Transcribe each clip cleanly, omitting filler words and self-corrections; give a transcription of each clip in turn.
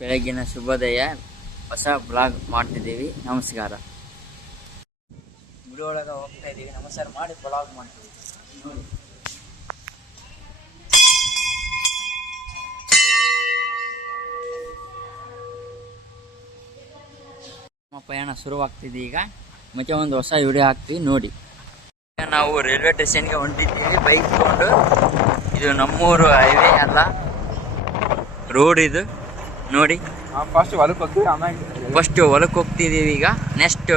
ಬೆಳಗಿನ ಶುಭೋದಯ. ಹೊಸ ಬ್ಲಾಗ್ ಮಾಡ್ತಿದ್ದೀವಿ. ನಮಸ್ಕಾರ. ವಿಡಿಯೋ ಒಳಗೆ ಹೋಗ್ತಾ ಇದ್ದೀವಿ. ನಮಸ್ಕಾರ ಮಾಡಿ ಬ್ಲಾಗ್ ಮಾಡ್ತೀವಿ ನೋಡಿ. ನಮ್ಮ ಪಯಣ ಶುರುವಾಗ್ತಿದೆ ಈಗ. ಮತ್ತೆ ಒಂದು ಹೊಸ ವಿಡಿಯೋ ಹಾಕ್ತೀವಿ ನೋಡಿ. ನಾವು ರೈಲ್ವೆ ಸ್ಟೇಷನ್ಗೆ ಹೊಂಟಿದ್ದೀವಿ ಬೈಕ್ ತಗೊಂಡು. ಇದು ನಮ್ಮೂರು ಹೈವೇ ಅಲ್ಲ, ರೋಡ್ ಇದು ನೋಡಿ. ಫಸ್ಟ್ ಹೊಲಕ್ಕೆ ಹೋಗ್ತಿದ್ದೀವಿ ಈಗ. ನೆಕ್ಸ್ಟ್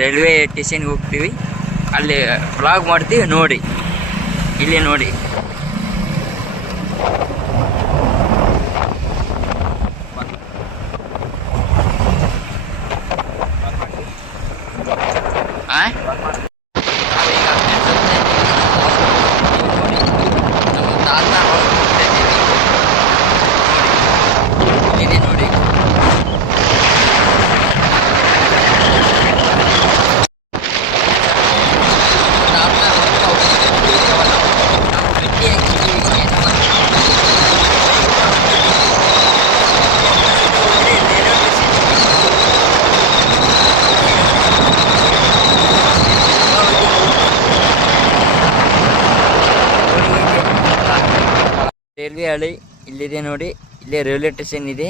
ರೈಲ್ವೆ ಸ್ಟೇಷನ್ಗೆ ಹೋಗ್ತೀವಿ. ಅಲ್ಲಿ ಬ್ಲಾಗ್ ಮಾಡ್ತೀವಿ ನೋಡಿ. ಇಲ್ಲಿ ನೋಡಿ, ರೈಲ್ವೆ ಹಳಿ ಇಲ್ಲಿದೆ ನೋಡಿ. ಇಲ್ಲೇ ರೈಲ್ವೆ ಸ್ಟೇಷನ್ ಇದೆ.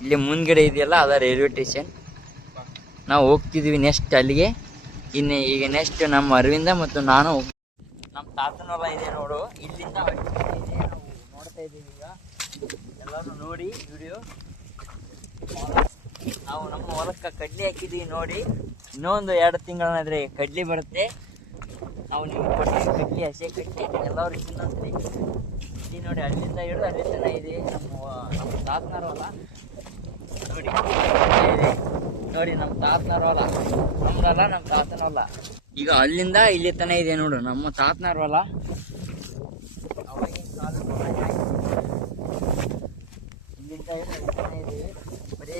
ಇಲ್ಲಿ ಮುಂದ್ಗಡೆ ಇದೆಯಲ್ಲ ಅದ ರೈಲ್ವೆ ಸ್ಟೇಷನ್. ನಾವು ಹೋಗ್ತಿದ್ದೀವಿ ನೆಕ್ಸ್ಟ್ ಅಲ್ಲಿಗೆ. ಈಗ ನೆಕ್ಸ್ಟ್ ನಮ್ಮ ಅರವಿಂದ ಮತ್ತು ನಾನು, ನಮ್ಮ ತಾತನೊಲ್ಲ ಇದೆ ನೋಡು. ಇಲ್ಲಿಂದ ಇದೆ, ನಾವು ನೋಡ್ತಾ ಇದ್ದೀವಿ ಈಗ. ಎಲ್ಲರೂ ನೋಡಿ ವಿಡಿಯೋ. ನಾವು ನಮ್ಮ ಹೊಲಕ್ಕೆ ಕಡ್ಲಿ ಹಾಕಿದ್ದೀವಿ ನೋಡಿ. ಇನ್ನೊಂದು 2 ತಿಂಗಳಾದ್ರೆ ಕಡ್ಲಿ ಬರುತ್ತೆ. ನಾವು ನೀವು ಕೊಡ್ತೀವಿ ಕಡ್ಲಿ, ಹಸೆ ಕಡ್ಲಿ ಎಲ್ಲರೂ ತಿನ್ನಂತ್ರಿ. ಇಲ್ಲಿ ನೋಡಿ, ಅಲ್ಲಿಂದ ಹಿಡಿದು ಅಲ್ಲಿ ತನ ಇದೆ ನಮ್ಮ ತಾತನಾರ ಹೊಲ ನೋಡಿ. ಇದೆ ನೋಡಿ ನಮ್ಮ ತಾತನಾರ ಹೊಲ, ನಮ್ದಲ್ಲ, ನಮ್ಮ ತಾತನ ಹೊಲ. ಈಗ ಅಲ್ಲಿಂದ ಇಲ್ಲಿ ತನ ಇದೆ ನೋಡು ನಮ್ಮ ತಾತನಾರ ಹೊಲ. ಅವಾಗಿನ ಕಾಲದ ಇಲ್ಲಿಂದ ಹಿಡಿದು ಅಲ್ಲಿ ತನ ಇದೆ. ಬರೀ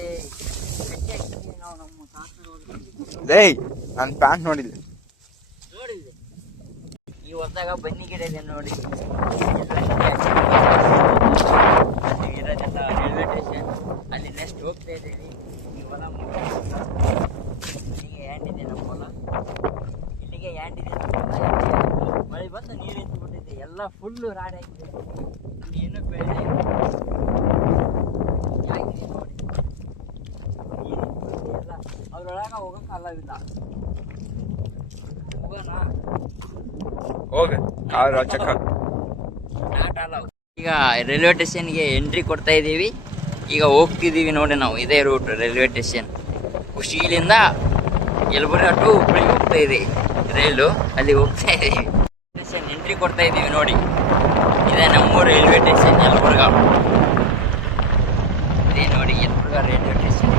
ಕಟ್ಟಿ ಹಾಕ್ತಿದ್ದೀವಿ ನಾವು ನಮ್ಮ ತಾತನಾರ ಹೊಲ. ನಾನು ಪ್ಯಾಂಟ್ ನೋಡಿದ್ದೆ. ಈ ಹೊಲದಾಗ ಬನ್ನಿ ಗಿಡ ಇದೆ ನೋಡಿ. ಅಲ್ಲಿ ಇರೋದೆಲ್ಲ ರೈಲ್ವೆ ಸ್ಟೇಷನ್. ಅಲ್ಲಿ ನೆಕ್ಸ್ಟ್ ಹೋಗ್ತಾ ಇದ್ದೀವಿ. ಈ ಹೊಲ ಇಲ್ಲಿಗೆ ಹ್ಯಾಂಡ್ ಇದೆ ನಮ್ಮ ಹೊಲ. ಇಲ್ಲಿಗೆ ಹ್ಯಾಂಡ್ ಇದೆ ನಮ್ಮ ಹೊಲ. ಮಳೆ ಬಂದು ನೀರು ಎತ್ತಿಬಿಟ್ಟಿದೆ. ಎಲ್ಲ ಫುಲ್ಲು ರಾಡಿ ಆಗಿದೆ. ಅಲ್ಲಿ ಏನೂ ಬೆಳೆ ಆಗಿದೆ ನೋಡಿ. ನೀರು ಎಲ್ಲ ಅದ್ರೊಳಗೆ ಹೋಗಕ್ಕೆ ಅಲ್ಲವಿಲ್ಲ. ಈಗ ರೈಲ್ವೆ ಸ್ಟೇಷನ್ಗೆ ಎಂಟ್ರಿ ಕೊಡ್ತಾ ಇದ್ದೀವಿ. ಈಗ ಹೋಗ್ತಿದ್ದೀವಿ ನೋಡಿ ನಾವು. ಇದೇ ರೂಟ್ ರೈಲ್ವೆ ಸ್ಟೇಷನ್. ಕುಶಿಲಿಂದ ಯಲಬುರ್ಗಾ ಟು ಹುಬ್ಬಳ್ಳಿಗೆ ಹೋಗ್ತಾ ಇದೆ ರೈಲು. ಅಲ್ಲಿ ಹೋಗ್ತಾ ಇದ್ದೀವಿ. ಸ್ಟೇಷನ್ ಎಂಟ್ರಿ ಕೊಡ್ತಾ ಇದ್ದೀವಿ ನೋಡಿ. ಇದೇ ನಮ್ಮೂರು ರೈಲ್ವೆ ಸ್ಟೇಷನ್ ಯಲಬುರ್ಗಾ. ಇದೇ ನೋಡಿ Yelburga railway station.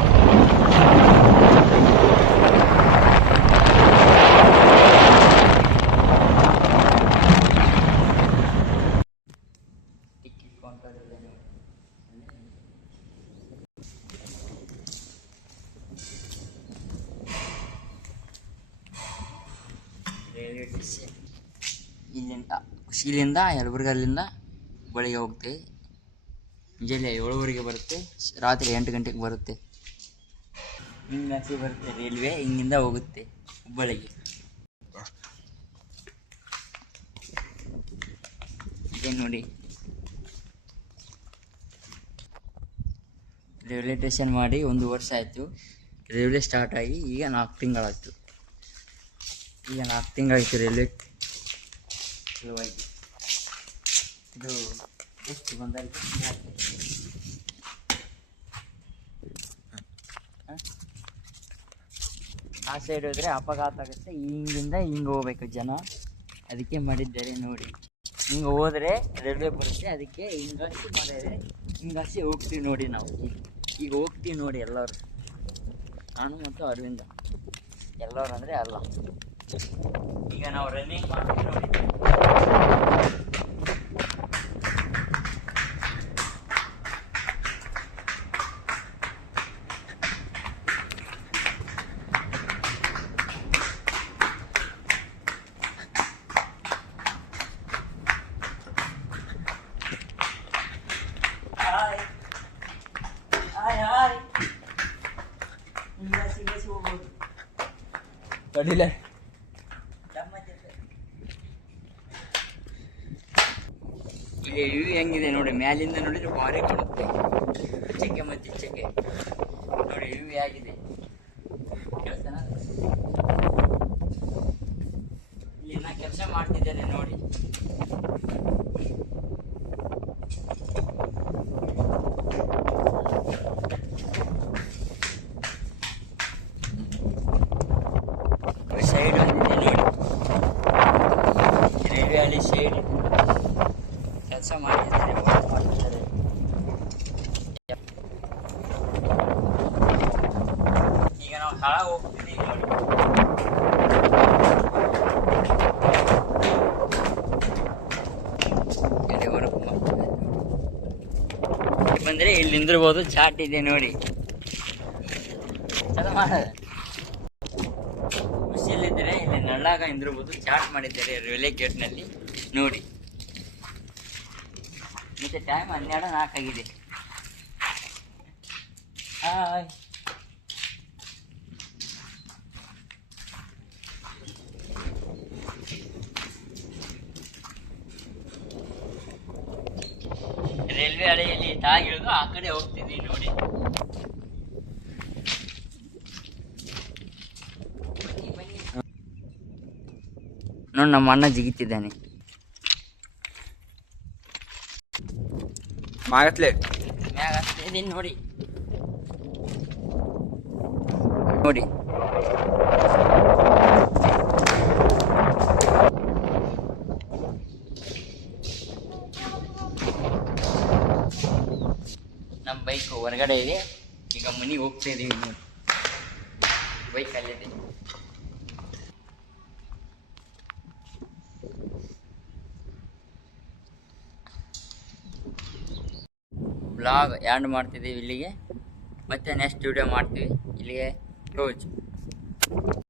Railway station ಇಲ್ಲಿಂದ ಕುಶಿಲಿಂದ ಯಲಬುರ್ಗಲ್ಲಿಂದ ಹುಬ್ಬಳ್ಳಿಗೆ ಹೋಗ್ತೇವೆ. ಮುಂಜಾನೆ 7:00 ಬರುತ್ತೆ, ರಾತ್ರಿ 8 ಗಂಟೆಗೆ ಬರುತ್ತೆ. ಹಿಂಗಾಸಿ ಬರುತ್ತೆ ರೈಲ್ವೆ. ಹಿಂಗಿಂದ ಹೋಗುತ್ತೆ ಹುಬ್ಬಳ್ಳಿಗೆ. ಇದೆ ನೋಡಿ ರೈಲ್ವೆ ಸ್ಟೇಷನ್ ಮಾಡಿ 1 ವರ್ಷ ಆಯಿತು. ರೈಲ್ವೆ ಸ್ಟಾರ್ಟ್ ಆಗಿ ಈಗ 4 ತಿಂಗಳಾಯಿತು. ಈಗ 4 ತಿಂಗಳಾಯಿತು ರೈಲ್ವೆ ಶುರುವಾಗಿ. ಇದು ಎಷ್ಟು ಬಂದಾರ ಆ ಸೈಡ್ ಹೋದರೆ ಅಪಘಾತ ಆಗುತ್ತೆ. ಹಿಂಗಿಂದ ಹಿಂಗೆ ಹೋಗ್ಬೇಕು ಜನ. ಅದಕ್ಕೆ ಮಾಡಿದ್ದಾರೆ ನೋಡಿ. ಹಿಂಗೆ ಹೋದರೆ ರೈಲ್ವೆ ಬರುತ್ತೆ. ಅದಕ್ಕೆ ಹಿಂಗಾಸಿ ಮಾಡಿದರೆ ಹಿಂಗಾಸಿ ಹೋಗ್ತೀವಿ ನೋಡಿ ನಾವು. ಈಗ ಹೋಗ್ತೀವಿ ನೋಡಿ ಎಲ್ಲರೂ, ನಾನು ಮತ್ತು ಅರವಿಂದ. ಎಲ್ಲರೂ ಅಂದರೆ ಅಲ್ಲ. ಈಗ ನಾವು ರನ್ನಿಂಗ್ ಮಾಡ್ತೀವಿ ನೋಡಿ. ಕಡಿಲೆ ಇಲ್ಲಿ ವ್ಯೂ ಹೆಂಗಿದೆ ನೋಡಿ, ಮ್ಯಾಲಿಂದ ನೋಡಿದ್ರೆ ಭಾರಿ ಕಾಣುತ್ತೆ. ಈಚೆಗೆ ಮತ್ತೆ ಈಚೆಗೆ ನೋಡಿ ವ್ಯೂ ಹೇಗಿದೆ. ಕೇಳ್ತಾನ ಇಲ್ಲಿ ನಾ ಕೆಲಸ ಮಾಡ್ತಿದ್ದೇನೆ ನೋಡಿ. ಸೈಡ್ ಒಂದಿದೆ ನೋಡಿ, ರೈಲ್ವೆ ಅಲ್ಲಿ ಸೈಡ್ ಕೆಲಸ ಮಾಡ್ತಿದ್ದಾರೆ. ಈಗ ನಾವು ತಳ ಹೋಗ್ತಿದ್ದೀವಿ ನೋಡಿ. ಬಂದ್ರೆ ಇಲ್ಲಿ ನಿಂದಿರ್ಬೋದು, ಚಾಟ್ ಇದೆ ನೋಡಿ. ಖುಷಿಯಲ್ಲಿದ್ದರೆ ಇಲ್ಲಿ ನಳ್ಳಾಗ ನಿಂದಿರ್ಬೋದು, ಚಾಟ್ ಮಾಡಿದ್ದಾರೆ ರೈಲ್ವೆ ಗೇಟ್ ನಲ್ಲಿ ನೋಡಿ. ಮತ್ತೆ ಟೈಮ್ 12:04 ಆಗಿದೆ. ಹಾಯ್ ರೈಲ್ವೆ ಹಳೆಯಲ್ಲಿ ತಾಗಿಳಿದು ಆ ಕಡೆ ಹೋಗ್ತಿದ್ದೀವಿ ನೋಡಿ. ನೋಡಿ ನಮ್ಮ ಅಣ್ಣ ಜಿಗಿತಿದ್ದಾನೆ. ಮ್ಯಾಗ ಇದೀನಿ ನೋಡಿ ನೋಡಿ. ನಮ್ಮ ಬೈಕ್ ಹೊರಗಡೆ ಇದೆ, ಈಗ ಮನೆಗೆ ಹೋಗ್ತಾ ಇದೀವಿ ನೋಡಿ. ಬೈಕ್ ಅಲ್ಲಿದೆ. ಬ್ಲಾಗ್ ಎಂಡ್ ಮಾಡ್ತಿದ್ದೀವಿ ಇಲ್ಲಿಗೆ. ಮತ್ತೆ ನೆಕ್ಸ್ಟ್ ವಿಡಿಯೋ ಮಾಡ್ತೀವಿ. ಇಲ್ಲಿಗೆ ಕ್ಲೋಸ್.